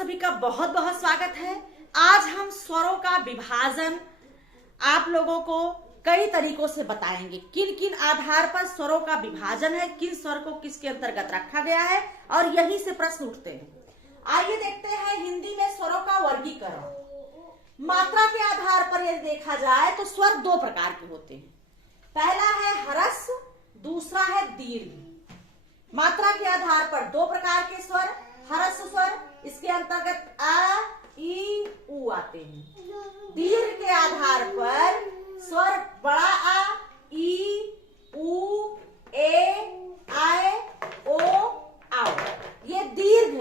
सभी का बहुत बहुत स्वागत है। आज हम स्वरों का विभाजन आप लोगों को कई तरीकों से बताएंगे। किन किन आधार पर स्वरों का विभाजन है, किन स्वर को किसके अंतर्गत रखा गया है और यहीं से प्रश्न उठते हैं। आइए देखते हैं हिंदी में स्वरों का वर्गीकरण। मात्रा के आधार पर यदि देखा जाए तो स्वर दो प्रकार के होते हैं। पहला है ह्रस्व, दूसरा है दीर्घ। मात्रा के आधार पर दो प्रकार के स्वर, ह्रस्व स्वर, इसके अंतर्गत आ, ई, उ आते हैं। दीर्घ के आधार पर स्वर बड़ा आ, ई, उ, ए, आए, ओ, आओ, ये दीर्घ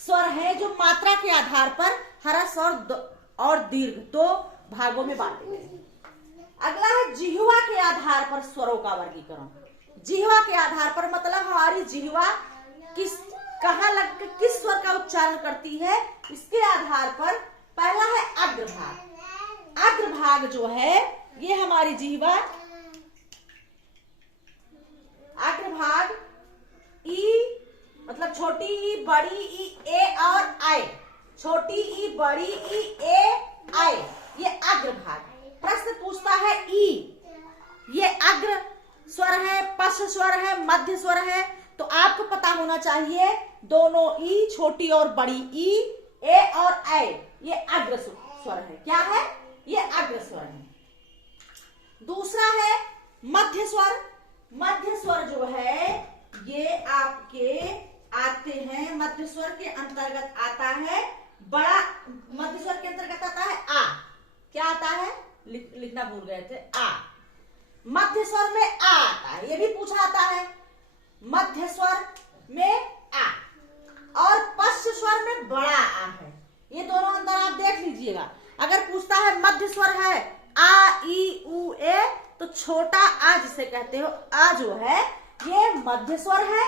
स्वर है जो मात्रा के आधार पर ह्रस्व और दीर्घ दो भागों में बांटे गए। अगला है जिह्वा के आधार पर स्वरों का वर्गीकरण। जिह्वा के आधार पर मतलब हमारी जिह्वा किस स्वर का उच्चारण करती है, इसके आधार पर पहला है अग्रभाग। अग्रभाग जो है ये हमारी जिह्वा, अग्रभाग ई मतलब छोटी ई, बड़ी ई, ए और आए, छोटी ई, बड़ी ई, ए, आए, ये अग्रभाग। प्रश्न पूछता है ई, ये अग्र स्वर है, पश्च स्वर है, मध्य स्वर है, तो आपको पता होना चाहिए दोनों ई, छोटी और बड़ी ई, ए और आए, ये अग्र स्वर है। क्या है? ये अग्र स्वर है। दूसरा है मध्य स्वर। मध्य स्वर जो है ये आपके आते हैं, मध्य स्वर के अंतर्गत आता है बड़ा, मध्य स्वर के अंतर्गत आता है आ। क्या आता है? लिखना भूल गए थे, आ। मध्य स्वर में आ आता है, ये भी पूछा आता है। मध्य स्वर में आ और पश्च स्वर में बड़ा आ है, ये दोनों अंतर आप देख लीजिएगा। अगर पूछता है मध्य स्वर है आ, ई, उ, ए, तो छोटा आ जिसे कहते हो, आ जो है ये मध्य स्वर है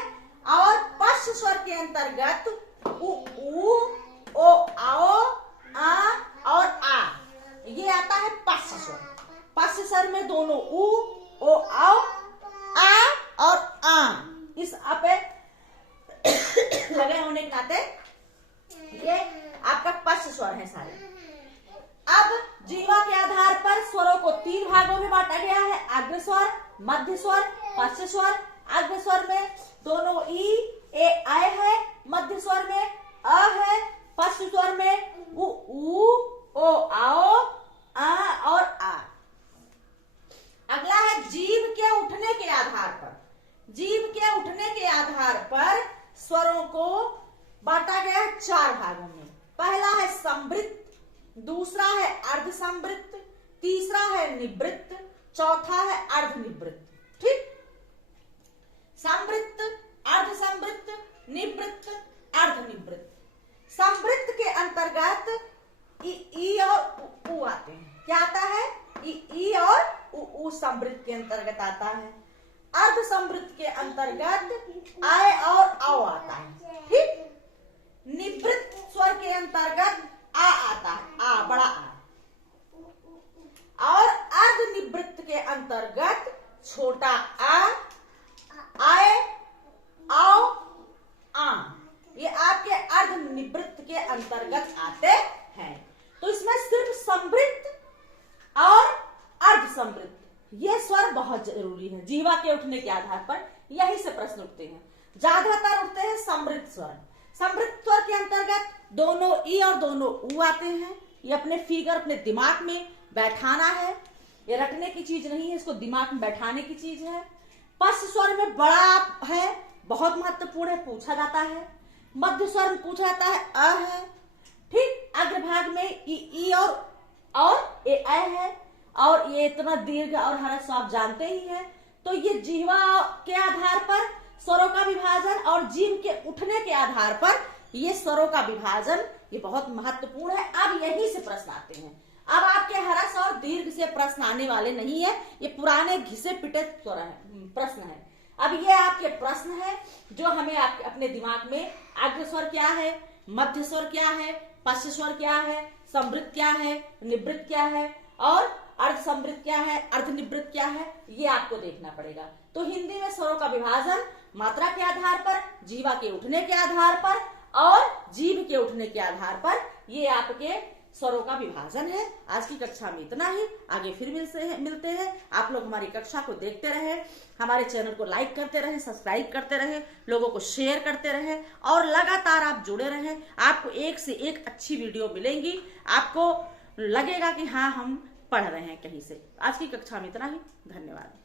और पश्च स्वर के अंतर्गत उ, ऊ, ओ, आओ, आ और आ, ये आता है पश्च स्वर। पश्च स्वर में दोनों उ, ओ, आओ, आ और आ, इस आपे लगे होने के नाते ये आपका पश्च स्वर है सारे। अब जिह्वा के आधार पर स्वरों को तीन भागों में बांटा गया है, अग्र स्वर, मध्य स्वर, पश्च स्वर। अग्र स्वर में दोनों ई, ए, आए है, मध्य स्वर में अ है, पश्च स्वर में उ, ओ, आओ, आ और आ। अगला है जीभ के उठने के आधार पर। जीभ के उठने के आधार पर स्वरों को बांटा गया है चार भागों में। पहला है संवृत्त, दूसरा है अर्धसंवृत्त, तीसरा है निवृत्त, चौथा है अर्धनिवृत्त। ठीक, संवृत्त, अर्धसंवृत्त, निवृत्त, अर्धनिवृत्त। संवृत्त के अंतर्गत ई और उ आते हैं। क्या आता है? ई और उ संवृत्त के अंतर्गत आता है। अर्धसंवृत्त के अंतर्गत आए और आओ आता है। ठीक, निवृत्त स्वर के अंतर्गत आ आता है, आ बड़ा आ, और अर्धनिवृत्त के अंतर्गत छोटा आ, आए, आओ, आ, ये आपके अर्धनिवृत्त के अंतर्गत आते हैं। तो इसमें सिर्फ संवृत्त और अर्धसंवृत्त ये स्वर बहुत जरूरी है। जिह्वा के उठने के आधार पर यही से प्रश्न उठते हैं, ज्यादातर उठते हैं संवृत्त स्वर। संवृत्त स्वर के अंतर्गत दोनों ई और दोनों उ आते हैं। ये अपने फिगर अपने दिमाग में बैठाना है, ये रटने की चीज नहीं है, इसको दिमाग में बैठाने की चीज है। पश्च स्वर में बड़ा है, बहुत महत्वपूर्ण है, पूछा जाता है। मध्य स्वर में पूछा जाता है अ है। ठीक, अग्रभाग में ई और ए आ है, और ये इतना दीर्घ और ह्रस्व आप जानते ही हैं। तो ये जिह्वा के आधार पर स्वरों का विभाजन और जीभ के उठने के आधार पर ये स्वरों का विभाजन ये बहुत महत्वपूर्ण है। अब यही से प्रश्न आते हैं। अब आपके ह्रस्व और दीर्घ से प्रश्न आने वाले नहीं है, ये पुराने घिसे पिटे प्रश्न है। अब ये आपके प्रश्न है जो हमें आपके अपने दिमाग में अग्र स्वर क्या है, मध्य स्वर क्या है, पश्च स्वर क्या है, संवृत्त क्या है, निवृत्त क्या है और अर्धसंवृत्त क्या है, अर्धनिवृत्त क्या है, ये आपको देखना पड़ेगा। तो हिंदी में स्वरों का विभाजन मात्रा के आधार पर, जीवा के उठने के आधार पर और जीभ के उठने के आधार पर ये आपके स्वरों का विभाजन है। आज की कक्षा में इतना ही, आगे फिर मिलते हैं। आप लोग हमारी कक्षा को देखते रहे, हमारे चैनल को लाइक करते रहे, सब्सक्राइब करते रहे, लोगों को शेयर करते रहे और लगातार आप जुड़े रहे। आपको एक से एक अच्छी वीडियो मिलेंगी, आपको लगेगा कि हाँ हम पढ़ रहे हैं कहीं से। आज की कक्षा में इतना ही, धन्यवाद।